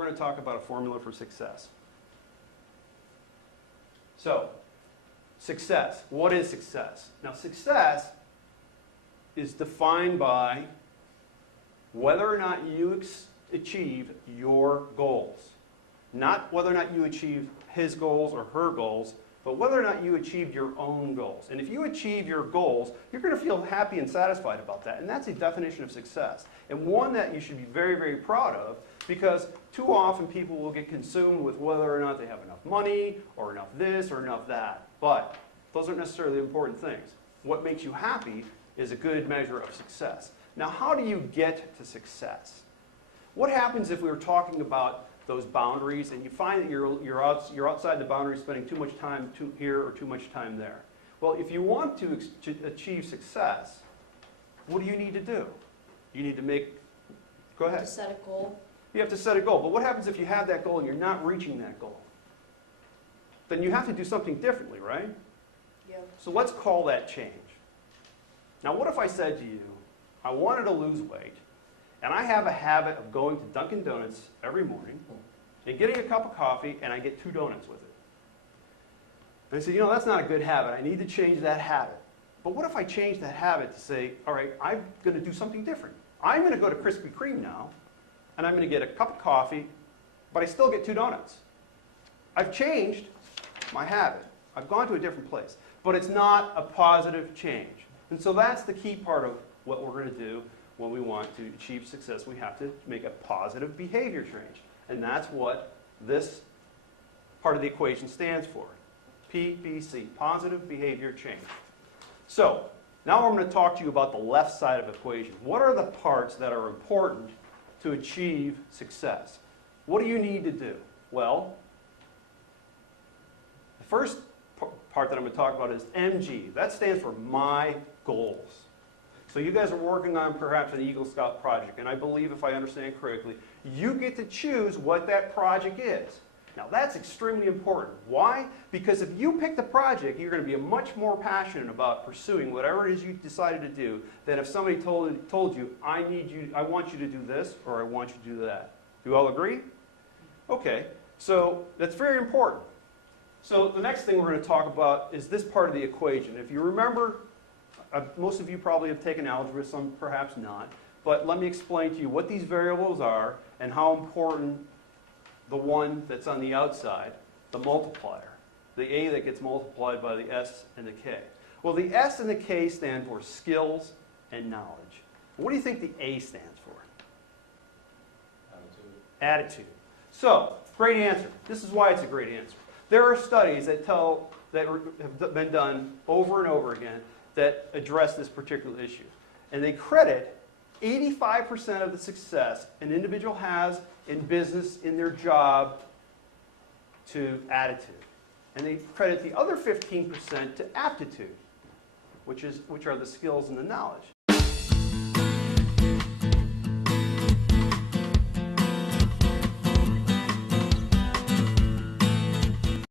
we're going to talk about a formula for success. So, success. What is success? Now, success is defined by whether or not you achieve your goals. Not whether or not you achieve his goals or her goals, but whether or not you achieved your own goals. And if you achieve your goals, you're going to feel happy and satisfied about that. And that's a definition of success. And one that you should be very, very proud of, because too often people will get consumed with whether or not they have enough money, or enough this, or enough that. But those aren't necessarily the important things. What makes you happy is a good measure of success. Now, how do you get to success? What happens if we were talking about those boundaries and you find that you're outside the boundaries, spending too much time here or too much time there? Well, if you want to achieve success, what do you need to do? You need to go ahead. To set a goal. You have to set a goal. But what happens if you have that goal and you're not reaching that goal? Then you have to do something differently, right? Yeah. So let's call that change. Now, what if I said to you, I wanted to lose weight, and I have a habit of going to Dunkin' Donuts every morning and getting a cup of coffee, and I get 2 donuts with it. And I said, that's not a good habit. I need to change that habit. But what if I change that habit to say, all right, I'm going to do something different. I'm going to go to Krispy Kreme now, and I'm going to get a cup of coffee, but I still get 2 donuts. I've changed my habit. I've gone to a different place. But it's not a positive change. And so that's the key part of what we're going to do when we want to achieve success. We have to make a positive behavior change. And that's what this part of the equation stands for. PBC, positive behavior change. So, now I'm going to talk to you about the left side of the equation. What are the parts that are important to achieve success? What do you need to do? Well, the first part that I'm going to talk about is MG. That stands for my goals. So you guys are working on perhaps an Eagle Scout project, and I believe, if I understand correctly, you get to choose what that project is. Now that's extremely important. Why? Because if you pick the project, you're going to be much more passionate about pursuing whatever it is you decided to do than if somebody told you, I want you to do this, or I want you to do that. Do you all agree? Okay, so that's very important. So the next thing we're going to talk about is this part of the equation. If you remember, most of you probably have taken algebra, some perhaps not, but let me explain to you what these variables are and how important the one that's on the outside, the multiplier, the A that gets multiplied by the S and the K. Well, the S and the K stand for skills and knowledge. What do you think the A stands for? Attitude. So, great answer. This is why it's a great answer. There are studies that have been done over and over again that address this particular issue. And they credit 85% of the success an individual has in business, in their job, to attitude. And they credit the other 15% to aptitude, which are the skills and the knowledge.